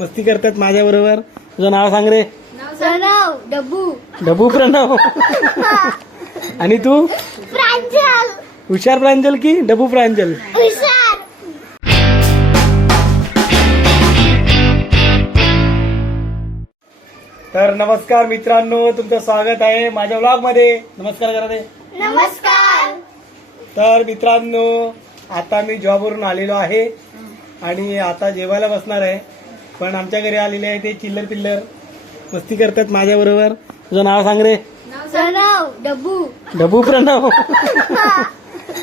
मस्ती करतात माझ्या बरोबर तुझं नाव सांग रे. प्रणव डब्बू. डबू प्रणव. आणि तू? प्रांजल. हुशार प्रांजल की डबू प्रांजल? हुशार. तर नमस्कार मित्रांनो तुमचं स्वागत आहे माझ्या व्लॉगमध्ये नमस्कार करा रे. नमस्कार. तर मित्रांनो आता मी जॉबवरून आलेलो आहे आणि आता जेवायला बसणार आहे. पण आमच्या घरी आलेले आहे ते चिल्लर पिल्लर मस्ती करतात माझ्या बरोबर तुझं नाव सांग रे प्रणव डब्बू डबू प्रणव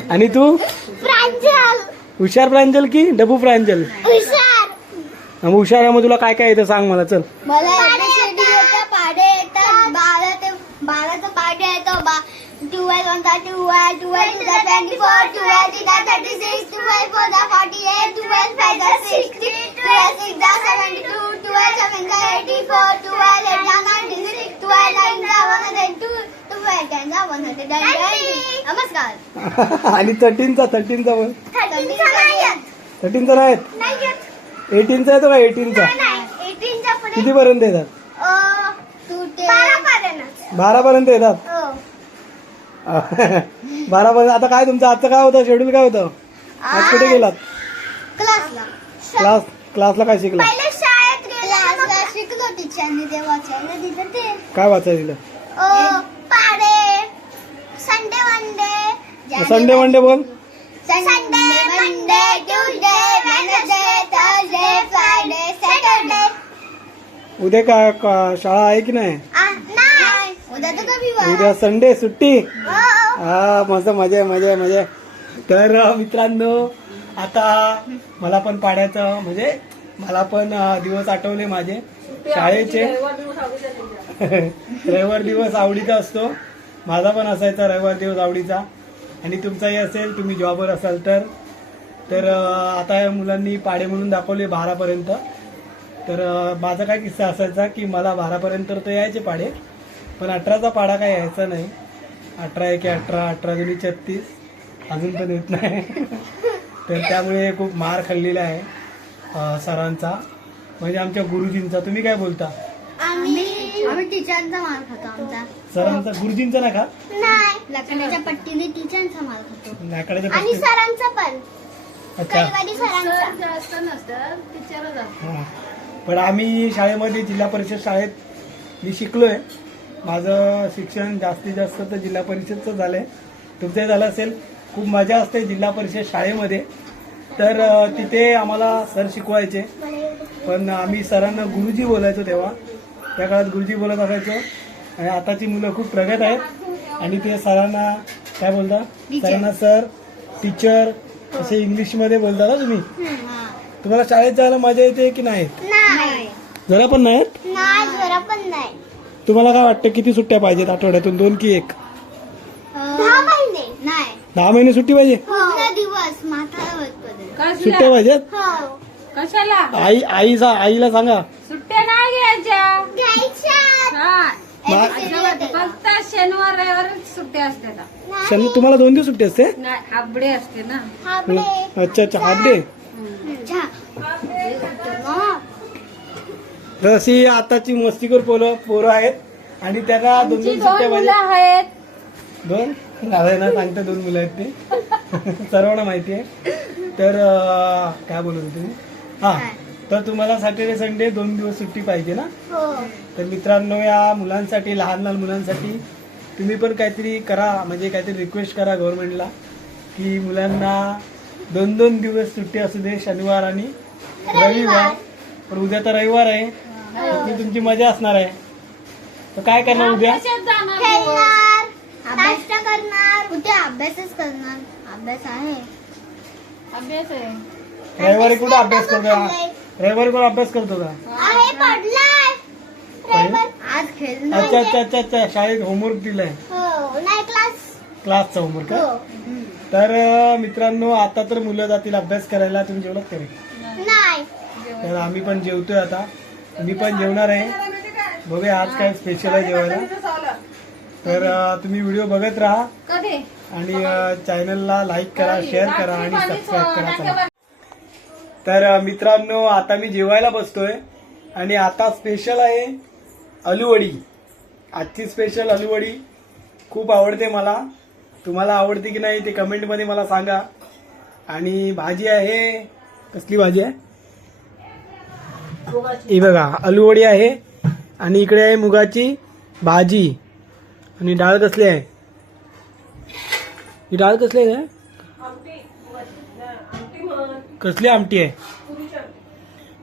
आणि तू प्रांजल हुशार प्रांजल की डबू प्रांजल हुशार मग हुशार आहे मग तुला काय काय येतं सांग मला चल मला ABCD येतं पाडे येतात बारा ते बाराचं पाडे येतं बा two twenty four twelve three दा थर्टी सिक्स ट्वेल्व फोर नमस्कार. आणि थर्टीनचा थर्टीनचा पण थर्टीनचा नाही. एटीनचा येतो. का एटीनचा किती पर्यंत येतात? बारा पर्यंत येतात? हो. बारा पर्यंत आता काय तुमचं? आजचं काय होतं? शेड्यूल काय होतं? आज कुठे गेलात? क्लासला. क्लास क्लासला काय शिकला काय वाचायला दिलं अं, पाडे Sunday one day Sunday Monday बोल. Sunday Monday Tuesday Wednesday Thursday Friday Saturday. उद्या काय का- शाळा आहे की नाही? नाही. उद्या तर रविवार. उद्या संडे सुट्टी? हो. हा मस्त मजा आहे मजा आहे मजा. आहे तर अ, मित्रांनो आता मला पण पाड्याचं म्हणजे मला पण अ, दिवस आठवले माझे. शाळेचे. रविवार दिवस आवडीचा असतो. माझा पण असायचा रविवार दिवस आवडीचा. आणि तुमचाही असेल तुम्ही जॉबवर असाल तर. तर आता या मुलांनी पाडे म्हणून दाखवले बारापर्यंत. तर माझा काय किस्सा असायचा की मला बारापर्यंत तर यायचे पाडे पण अठराचा पाडा काय यायचा नाही. अठरा एक अठरा अठरा दोन्ही छत्तीस. अजून पण येत नाही. तर त्यामुळे खूप मार खाल्लेला आहे सरांचा. म्हणजे आमच्या गुरुजींचा. तुम्ही काय बोलता? आम्ही आम्ही टीचरचा मार खातो आमचा. सरांचा? गुरुजींचा नका नाही. लाकडाच्या पट्टीने टीचरचा मार खातो लाकडाच्या आणि पट्टी सरांचा पण. अच्छा. सरांचा. हा. पण आम्ही शाळेमध्ये जिल्हा परिषद शाळेत मी शिकलोय. माझं शिक्षण जास्तीत जास्त तर जिल्हा परिषदचं झालंय. तुमचंही झालं असेल खूप मजा असते जिल्हा परिषद शाळेमध्ये. तर अ, तिथे आम्हाला सर शिकवायचे. पण आम्ही सरांना गुरुजी बोलायचो तेव्हा. त्या काळात गुरुजी बोलत असायचो. आणि आताची मुलं खूप प्रगत आहेत. आणि ते सरांना काय बोलता सरांना सर टीचर असे इंग्लिशमध्ये बोलता ना तुम्ही? तुम्हाला शाळेत जायला मजा येते की नाही? नाही. जरा पण नाही? जरा पण नाही. तुम्हाला काय वाटतं किती सुट्ट्या पाहिजेत आठवड्यातून? दोन की एक? दहा महिने. नाही. दहा महिने सुट्टी पाहिजे? होतपर्यंत सुट्ट्या पाहिजेत? हो. कशाला? आई आईला सांगा. सुट्ट्या नाही घ्यायच्या. घ्यायच्या. हा. मा- फक्त शनिवार रविवारच सुट्ट्या असते शन तुम्हाला दोन दिवस सुट्टी असते? नाही हाबडे असते ना. हाबडे अच्छा अच्छा हाफ डे झा. मग. तर अशी आताची मस्तीकर पोरं पोरं आहेत. आणि त्याला दोन दोन दोन सुट्ट्या मुलं पाहिजे आहेत. दोन? ना सांगता दोन मुलं आहेत ते. सर्वांना माहिती आहे. तर अं, काय बोलत होते तुम्ही हा. तर तुम्हाला सॅटर्डे संडे दोन दिवस सुट्टी पाहिजे ना? हो. तर मित्रांनो या मुलांसाठी लहान लहान मुलांसाठी तुम्ही पण काहीतरी करा म्हणजे काहीतरी रिक्वेस्ट करा गव्हर्नमेंटला की मुलांना दोन दोन दिवस सुट्टी असू दे शनिवार आणि रविवार. पण उद्या तर रविवार आहे. तर ती तुमची मजा असणार आहे. तर काय करणार उद्या? करणार. अभ्यासच करणार. अभ्यास आहे. अभ्यास आहे. रविवारी कुठे अभ्यास करतो का रविवारी कोण अभ्यास करतो का आहे पडलाय. रविवार. आज खेळणार अच्छा अच्छा अच्छा अच्छा. शाळेत होमवर्क दिलाय. हो नाही क्लास क्लासचा होमवर्क हो. तर अं, मित्रांनो आता तर मुलं जातील अभ्यास करायला. तुम्ही करेल नाही. तर आम्ही पण जेवतोय आता. मी पण जेवणार आहे. बघूया आज काय स्पेशल आहे जेवायला. तर अं, तुम्ही व्हिडिओ बघत राहा. कधी? आणि चॅनलला लाईक करा शेअर करा आणि सबस्क्राईब करा चला. तर मित्रांनो आता मी जेवायला बसतोय. आणि आता स्पेशल आहे आलूवडी. आजची स्पेशल आलूवडी खूप आवडते मला. तुम्हाला आवडते की नाही ते कमेंटमध्ये मला सांगा. आणि भाजी आहे कसली भाजी आहे? ही बघा आलूवडी आहे. आणि इकडे आहे मुगाची भाजी. आणि डाळ कसली आहे? ही डाळ कसली आहे? कसली आमटी आहे?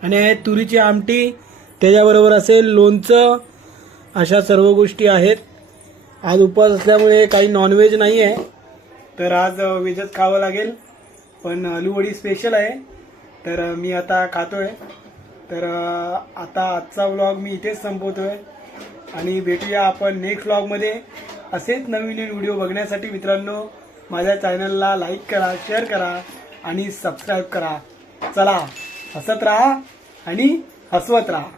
आणि आहे तुरीची आमटी त्याच्याबरोबर असेल लोणचं अशा सर्व गोष्टी आहेत. आज उपवास असल्यामुळे काही नॉनव्हेज नाही आहे तर आज व्हेजच खावं लागेल. पण आलूवडी स्पेशल आहे. तर मी आता खातोय. तर आता आजचा व्लॉग मी इथेच संपवतोय. आणि भेटूया आपण नेक्स्ट व्लॉगमध्ये असेच नवीन नवीन व्हिडिओ बघण्यासाठी मित्रांनो माझ्या चॅनलला लाईक करा शेअर करा. आणि सबस्क्राईब करा. चला हसत राहा आणि हसवत राहा.